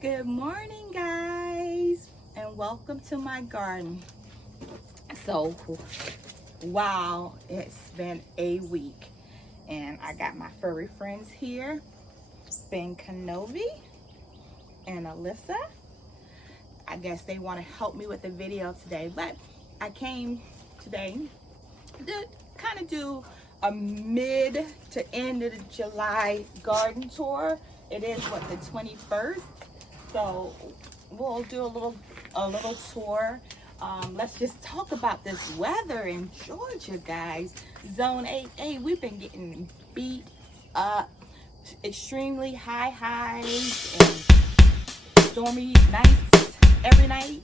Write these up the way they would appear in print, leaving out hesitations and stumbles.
Good morning, guys, and welcome to my garden. So, wow, it's been a week, and I got my furry friends here, Ben Kenobi and Alyssa. I guess they want to help me with the video today, but I came today to kind of do a mid to end of the July garden tour. It is what, the 21st. So we'll do a little tour. Let's just talk about this weather in Georgia, guys. Zone 8A, we've been getting beat up. Extremely high highs and stormy nights every night.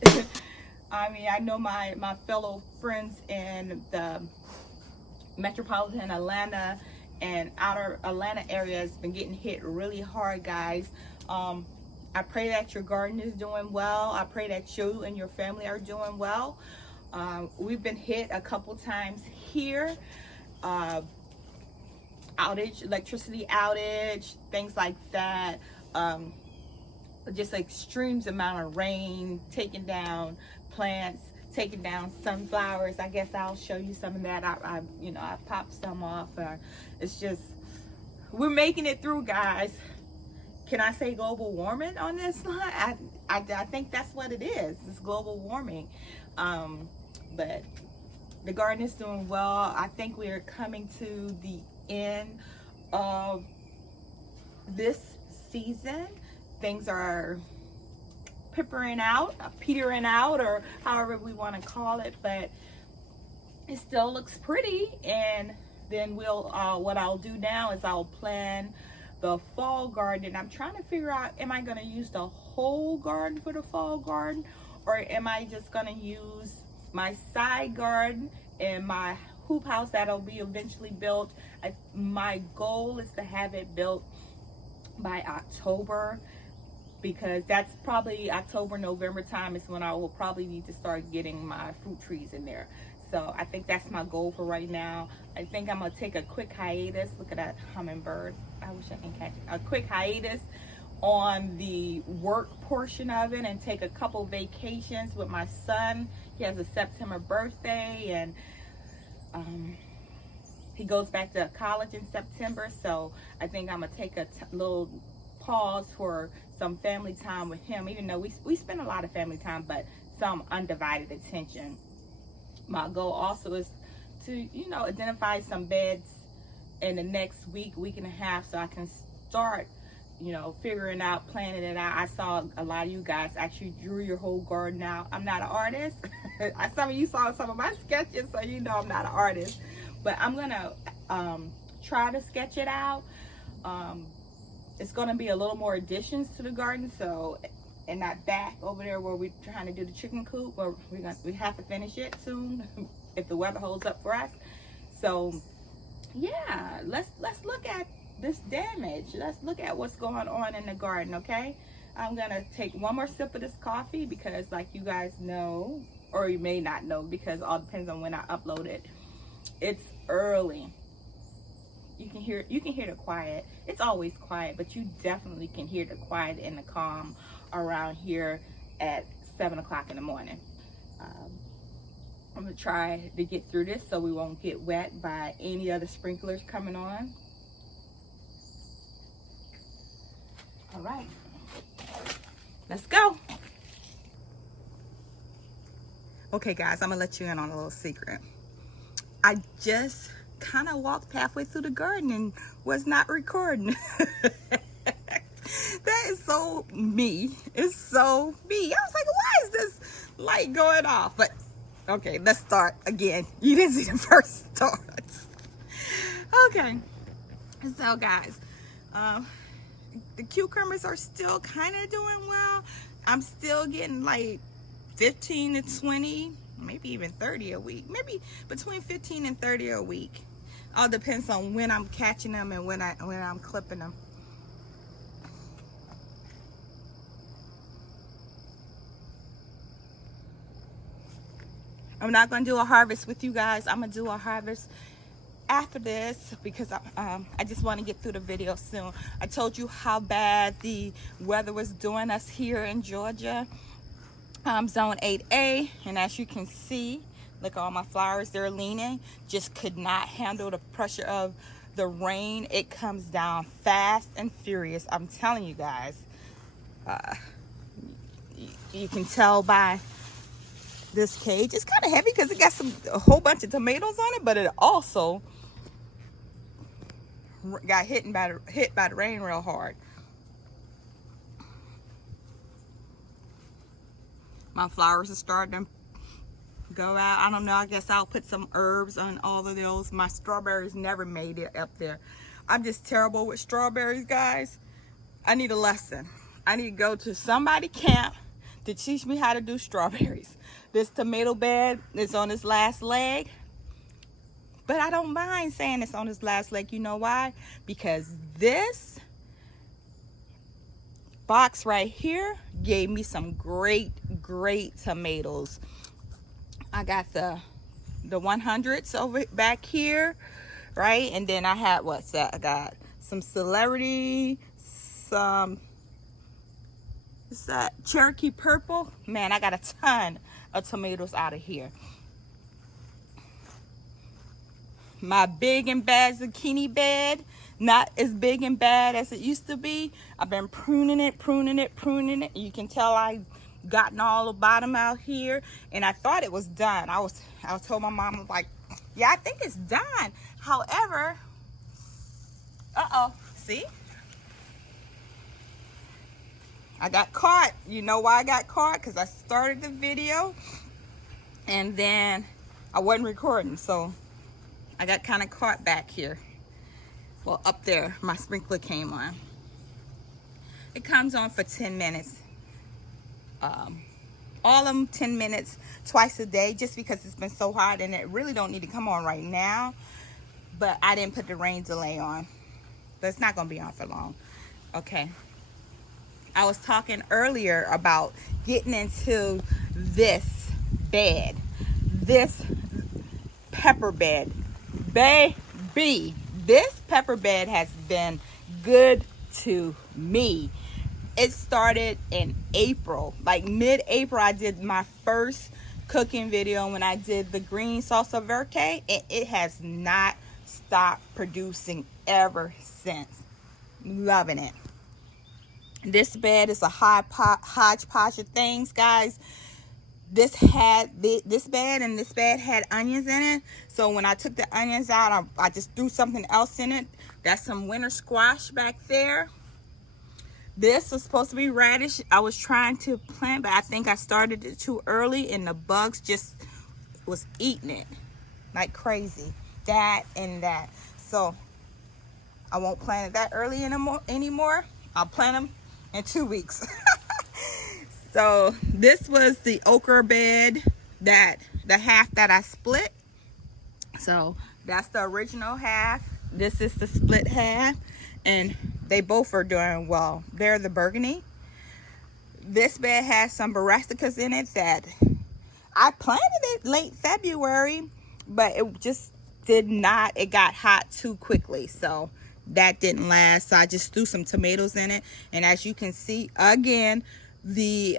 I mean, I know my fellow friends in the metropolitan Atlanta and outer Atlanta area has been getting hit really hard, guys. I pray that your garden is doing well. I pray that you and your family are doing well. We've been hit a couple times here. Electricity outage, things like that. Just extremes amount of rain, taking down plants, taking down sunflowers. I guess I'll show you some of that. I popped some off. It's just, we're making it through, guys. Can I say global warming on this line? I think that's what it is. It's global warming. But the garden is doing well. I think we are coming to the end of this season. Things are petering out, or however we want to call it, but it still looks pretty. And then what I'll do now is I'll plan the fall garden. I'm trying to figure out, am I going to use the whole garden for the fall garden, or am I just going to use my side garden and my hoop house that'll be eventually built. My goal is to have it built by October, because that's probably October, November time is when I will probably need to start getting my fruit trees in there. So I think that's my goal for right now. I think I'm going to take a quick hiatus. Look at that hummingbird. I wish I can catch it. A quick hiatus on the work portion of it and take a couple vacations with my son. He has a September birthday, and he goes back to college in September. So I think I'm going to take a little pause for some family time with him, even though we spend a lot of family time, but some undivided attention. My goal also is to, identify some beds in the next week and a half, so I can start, figuring out, planning it out. I saw a lot of you guys actually drew your whole garden out. I'm not an artist. Some of you saw some of my sketches, so you know I'm not an artist. But I'm gonna try to sketch it out. It's gonna be a little more additions to the garden, so. And that back over there where we're trying to do the chicken coop, where we have to finish it soon if the weather holds up for us. So yeah, let's look at this damage. Let's look at what's going on in the garden, okay? I'm gonna take one more sip of this coffee because, like you guys know, or you may not know, because it all depends on when I upload it. It's early. You can hear the quiet. It's always quiet, but you definitely can hear the quiet and the calm around here at 7 o'clock in the morning. I'm gonna try to get through this so we won't get wet by any other sprinklers coming on. All right, let's go. Okay, guys, I'm gonna let you in on a little secret. I just kind of walked halfway through the garden and was not recording. That is so me. It's so me. I was like, why is this light going off? But okay, let's start again. You didn't see the first start. Okay, so guys, the cucumbers are still kind of doing well. I'm still getting like 15 to 20, maybe even 30 a week. Maybe between 15 and 30 a week. All depends on when I'm catching them and when I'm clipping them. I'm not going to do a harvest with you guys. I'm going to do a harvest after this, because I just want to get through the video soon, I told you how bad the weather was doing us here in Georgia, zone 8A, and as you can see, look at all my flowers, they're leaning. Just could not handle the pressure of the rain. It comes down fast and furious. I'm telling you guys. You can tell by this cage. It's kind of heavy because it got a whole bunch of tomatoes on it, but it also got hit by the rain real hard. My flowers are starting to go out. I don't know, I guess I'll put some herbs on all of those. My strawberries never made it up there. I'm just terrible with strawberries, guys. I need a lesson. I need to go to somebody camp to teach me how to do strawberries. This tomato bed is on its last leg, but I don't mind saying it's on its last leg. You know why? Because this box right here gave me some great tomatoes. I got the 100s over back here, right? And then I had, what's that? I got some celery, some, what's that? Cherokee purple. Man, I got a ton of tomatoes out of here. My big and bad zucchini bed, not as big and bad as it used to be. I've been pruning it. You can tell I've gotten all the bottom out here, and I thought it was done. I was told my mom, was like, yeah, I think it's done. However, see, I got caught. You know why I got caught? Because I started the video and then I wasn't recording, so I got kind of caught back here. Well, up there, my sprinkler came on. It comes on for 10 minutes. All of them 10 minutes twice a day, just because it's been so hot, and it really don't need to come on right now. But I didn't put the rain delay on, but it's not gonna be on for long. Okay, I was talking earlier about getting into this bed, this pepper bed. Baby, this pepper bed has been good to me. It started in April, like mid-April. I did my first cooking video when I did the green salsa verde, and it has not stopped producing ever since. Loving it. This bed is a hodgepodge of things, guys. This bed had onions in it, so when I took the onions out, I just threw something else in it. That's some winter squash back there. This was supposed to be radish. I was trying to plant, but I think I started it too early, and the bugs just was eating it like crazy. That and that. So I won't plant it that early anymore. I'll plant them in 2 weeks. So this was the okra bed, the half that I split. So that's the original half. This is the split half, and they both are doing well. They're the burgundy. This bed has some brassicas in it that I planted it late February, but it just did not, it got hot too quickly, so that didn't last. So I just threw some tomatoes in it, and as you can see, again, the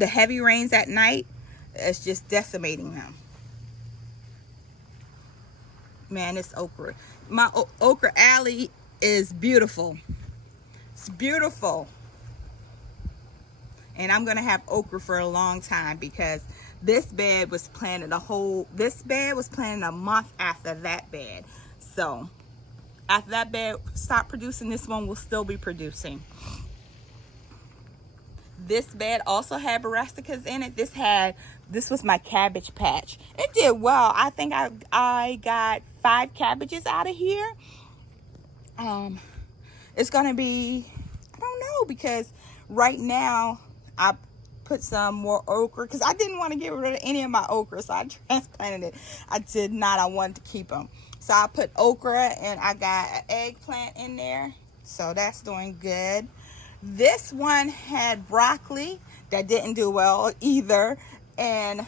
heavy rains at night is just decimating them. Man, this okra, my okra alley is beautiful. It's beautiful, and I'm gonna have okra for a long time, because this bed was planted a month after that bed. So after that bed stopped producing, this one will still be producing. This bed also had brassicas in it. This was my cabbage patch. It did well. I think I got 5 cabbages out of here. It's gonna be, I don't know, because right now I put some more okra, because I didn't want to get rid of any of my okra, so I transplanted it. I did not. I wanted to keep them. So I put okra, and I got an eggplant in there, so that's doing good. This one had broccoli that didn't do well either, and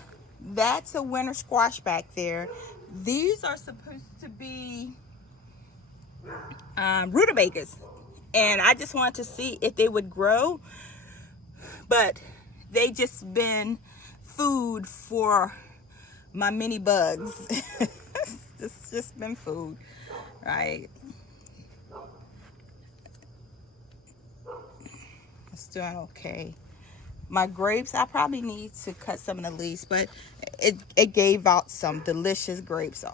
that's a winter squash back there. These are supposed to be rutabagas, and I just wanted to see if they would grow, but they just been food for my mini bugs. It's just been food, right? It's doing okay. My grapes, I probably need to cut some of the leaves, but it gave out some delicious grapes.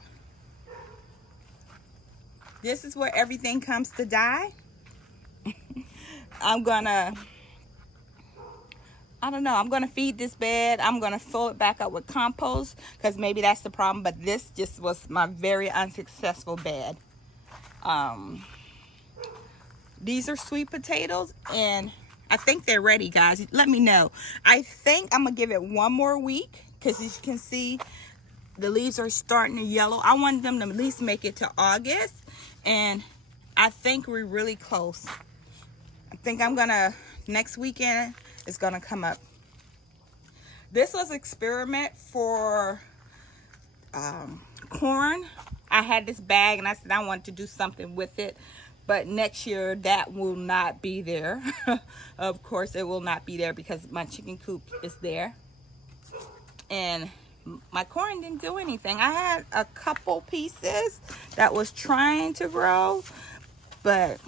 This is where everything comes to die. I'm gonna feed this bed. I'm gonna fill it back up with compost, because maybe that's the problem, but this just was my very unsuccessful bed. These are sweet potatoes, and I think they're ready, guys. Let me know. I think I'm gonna give it one more week, because as you can see, the leaves are starting to yellow. I want them to at least make it to August, and I think we're really close. I think next weekend it's gonna come up. This was an experiment for corn. I had this bag and I said I wanted to do something with it, but next year that will not be there. Of course it will not be there, because my chicken coop is there, and my corn didn't do anything. I had a couple pieces that was trying to grow, but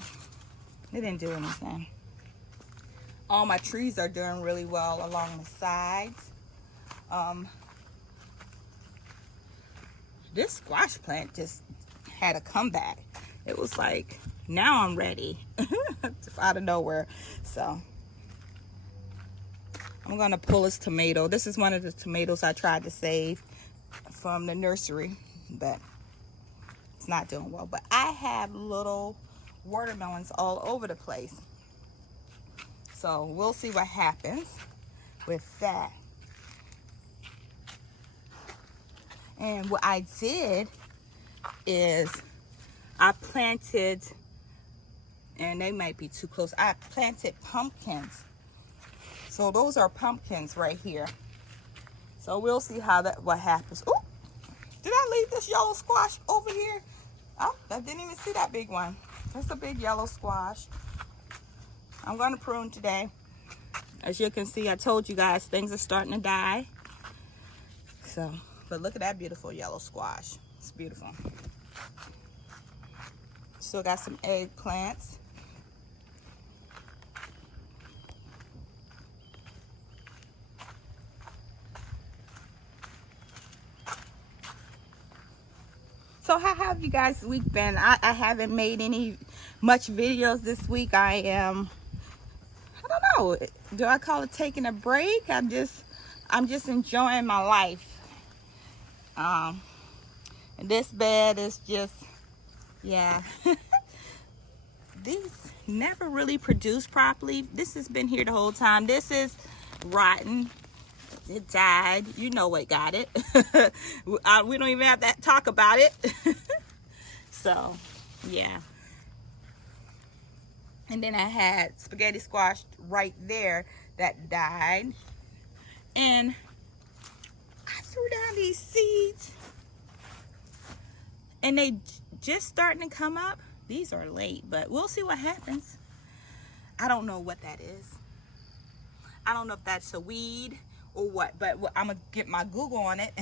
it didn't do anything. All my trees are doing really well along the sides. This squash plant just had a comeback. It was like, now I'm ready. Out of nowhere. So I'm gonna pull this tomato. This is one of the tomatoes I tried to save from the nursery, but it's not doing well. But I have little watermelons all over the place, so we'll see what happens with that. And what I did is I planted, and they might be too close, I planted pumpkins. So those are pumpkins right here. So we'll see what happens. Oh, did I leave this yellow squash over here? Oh, I didn't even see that big one. That's a big yellow squash. I'm going to prune today. As you can see, I told you guys things are starting to die. So, but look at that beautiful yellow squash. It's beautiful. Still got some eggplants. So how have you guys' week been? I haven't made much videos this week. I don't know, do I call it taking a break? I'm just enjoying my life. And this bed is just, yeah. These never really produced properly. This has been here the whole time. This is rotten. It died. You know what got it. We don't even have to talk about it. So, yeah. And then I had spaghetti squash right there that died. And I threw down these seeds, and they just starting to come up. These are late, but we'll see what happens. I don't know what that is. I don't know if that's a weed or what, but I'm gonna get my Google on it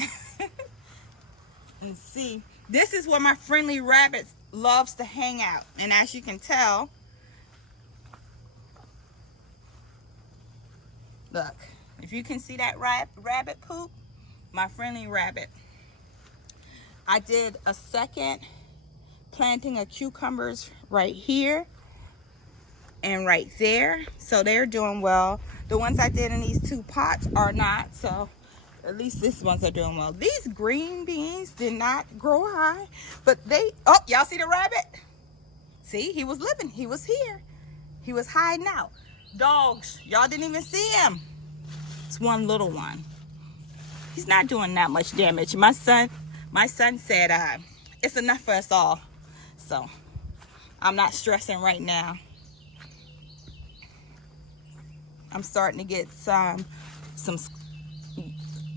and see. This is where my friendly rabbit loves to hang out, and as you can tell, look, if you can see that rabbit poop, my friendly rabbit. I did a second planting of cucumbers right here and right there, so they're doing well. The ones I did in these two pots are not, so at least these ones are doing well. These green beans did not grow high, but they, oh, y'all see the rabbit? See, he was living, he was here. He was hiding out. Dogs, y'all didn't even see him. It's one little one. He's not doing that much damage. My son said it's enough for us all. So I'm not stressing right now. I'm starting to get some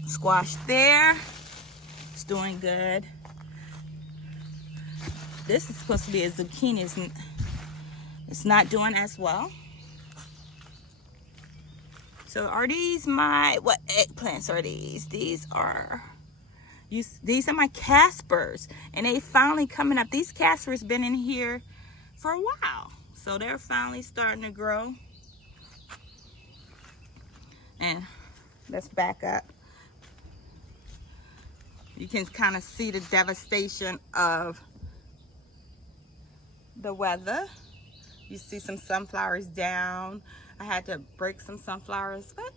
squash there. It's doing good. This is supposed to be a zucchini. It's not doing as well. So are these what eggplants are these? These are my Caspers, and they finally coming up. These Caspers been in here for a while, so they're finally starting to grow. And let's back up. You can kind of see the devastation of the weather. You see some sunflowers down. I had to break some sunflowers, but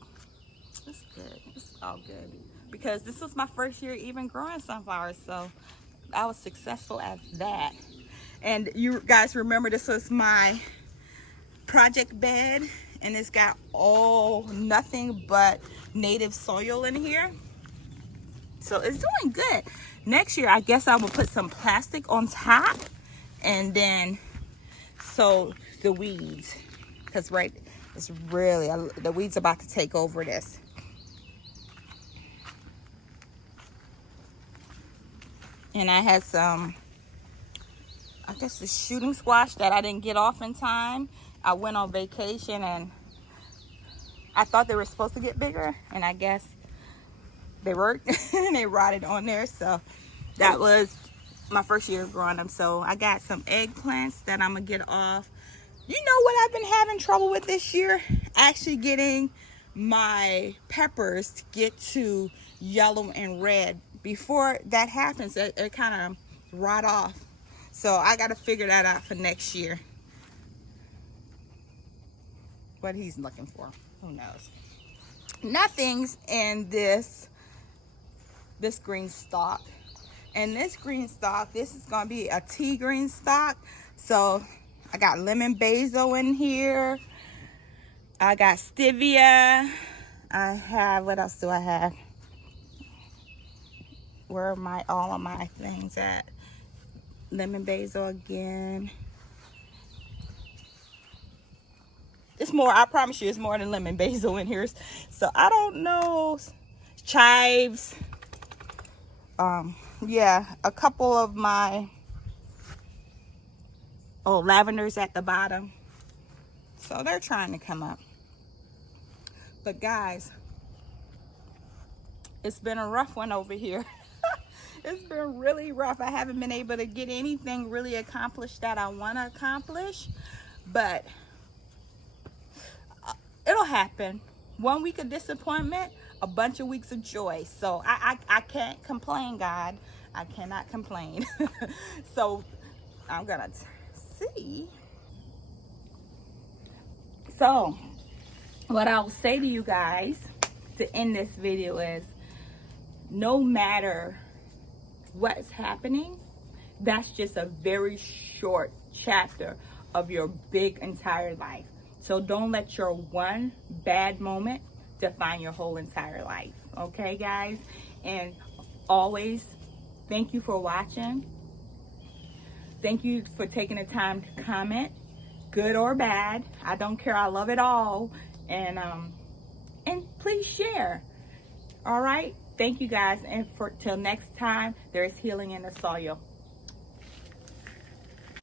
it's good. It's all good. Because this was my first year even growing sunflowers, so I was successful at that. And you guys remember this was my project bed, and it's got nothing but native soil in here. So it's doing good. Next year, I guess I will put some plastic on top and then sow the weeds. Because it's really, the weeds are about to take over this. And I had some, I guess the shooting squash that I didn't get off in time. I went on vacation and I thought they were supposed to get bigger, and I guess they worked and they rotted on there. So that was my first year growing them. So I got some eggplants that I'm gonna get off. You know what I've been having trouble with this year? Actually getting my peppers to get to yellow and red. Before that happens, it kind of rot off. So I got to figure that out for next year. What he's looking for, who knows? Nothing's in this green stalk. And this green stalk, this is going to be a tea green stalk. So I got lemon basil in here. I got stevia. I have, what else do I have? Where are all of my things at? Lemon basil again. It's more, I promise you, it's more than lemon basil in here. So I don't know. Chives. Yeah, a couple of my lavenders at the bottom. So they're trying to come up. But guys, it's been a rough one over here. It's been really rough. I haven't been able to get anything really accomplished that I want to accomplish, but it'll happen. 1 week of disappointment, a bunch of weeks of joy. So I can't complain, God. I cannot complain. So I'm gonna see. So what I'll say to you guys to end this video is, no matter what's happening, that's just a very short chapter of your big entire life. So don't let your one bad moment define your whole entire life. Okay, guys? And always, thank you for watching. Thank you for taking the time to comment, good or bad. I don't care. I love it all. And please share. All right? Thank you guys, and till next time, there is healing in the soil.